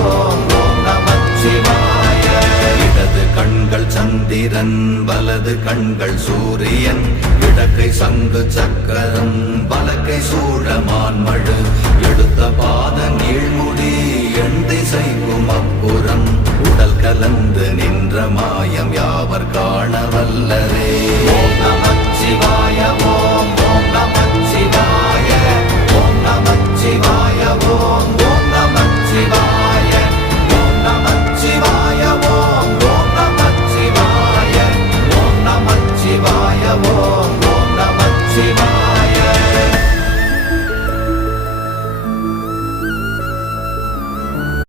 ஓம் ஓம் நமச்சிவாய. இடது கண்கள் சந்திரன் வலது கண்கள் சூரியன் இடக்கை சங்கு சக்கரம் வலக்கை சூழமான்மழு எடுத்த பாத நீழ்முடி எண் திசைக்கும் அப்புறம் உடல் கலந்து நின்ற மாயம் யாவர் காண வல்லரே. ஓம் நமச்சிவாய ஓம்